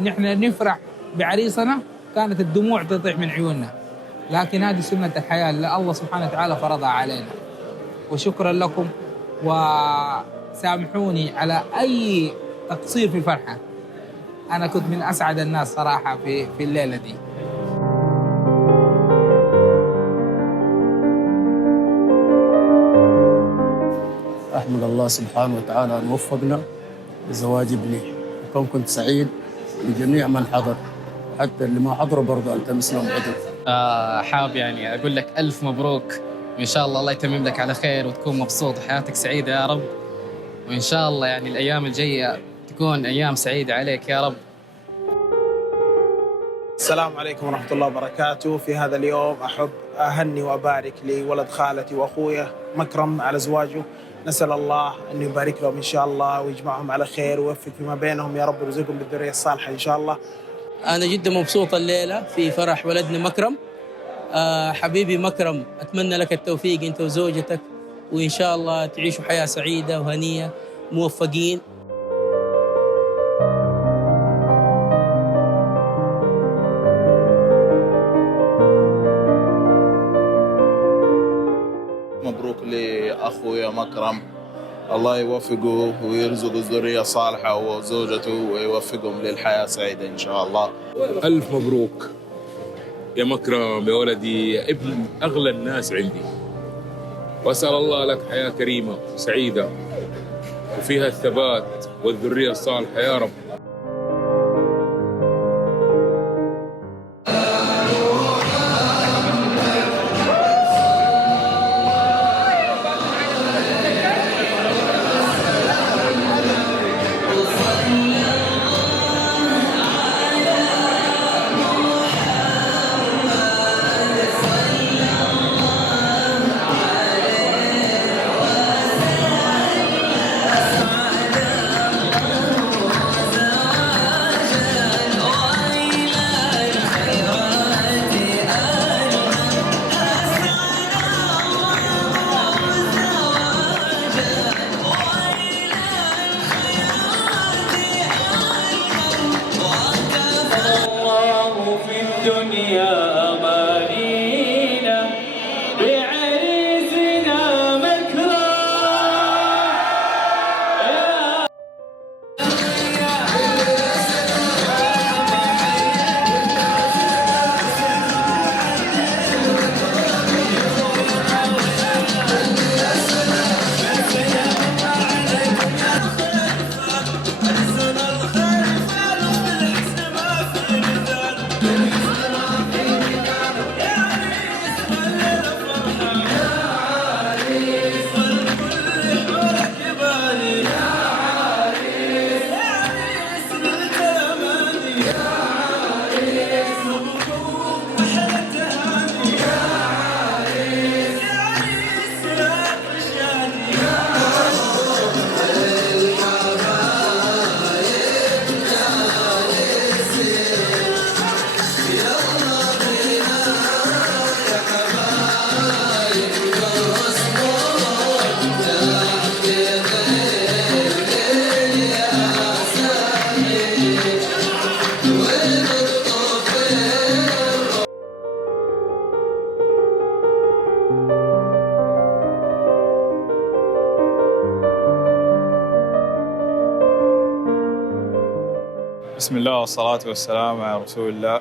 إن إحنا نفرح بعريسنا كانت الدموع تطيح من عيوننا، لكن هذه سنة الحياة اللي الله سبحانه وتعالى فرضها علينا. وشكرا لكم، وسامحوني على أي تقصير في الفرحة. أنا كنت من أسعد الناس صراحة في الليلة دي. أحمد الله سبحانه وتعالى أن وفقنا لزواج ابني، وكم كنت سعيد بجميع من حضر، حتى اللي ما حضروا برضه ألتمس لهم عذر. حاب يعني أقول لك ألف مبروك، وإن شاء الله يتمم لك على خير وتكون مبسوط وحياتك سعيدة يا رب، وإن شاء الله يعني الأيام الجاية تكون أيام سعيدة عليك يا رب. السلام عليكم ورحمة الله وبركاته. في هذا اليوم أحب أهني وأبارك لولد خالتي وأخويا مكرم على زواجه. نسأل الله أن يبارك لهم إن شاء الله ويجمعهم على خير ويوفق فيما بينهم يا رب ويرزقهم بالذرية الصالحة إن شاء الله. أنا جدا مبسوط الليلة في فرح ولدنا مكرم. حبيبي مكرم، أتمنى لك التوفيق أنت وزوجتك، وإن شاء الله تعيشوا حياة سعيدة وهنية موفقين. مبروك لأخويا مكرم، الله يوفقه ويرزق الذرية الصالحة وزوجته ويوفقهم للحياة سعيدة إن شاء الله. ألف مبروك يا مكرم يا ولدي، يا ابن أغلى الناس عندي، وأسأل الله لك حياة كريمة سعيدة وفيها الثبات والذرية الصالحة يا رب. بسم الله والصلاة والسلام على رسول الله،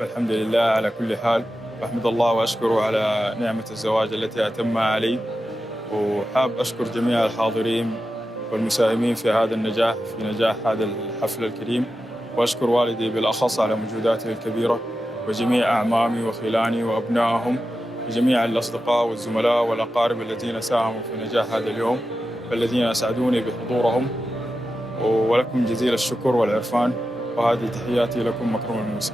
والحمد لله على كل حال، وأحمد الله وأشكره على نعمة الزواج التي أتمها علي. وحاب أشكر جميع الحاضرين والمساهمين في هذا النجاح، في نجاح هذا الحفل الكريم، وأشكر والدي بالأخص على مجهوداته الكبيرة، وجميع أعمامي وخلاني وأبنائهم، وجميع الأصدقاء والزملاء والأقارب الذين ساهموا في نجاح هذا اليوم، والذين أسعدوني بحضورهم، ولكم جزيل الشكر والعرفان. وهذه تحياتي لكم مكرم الموسى.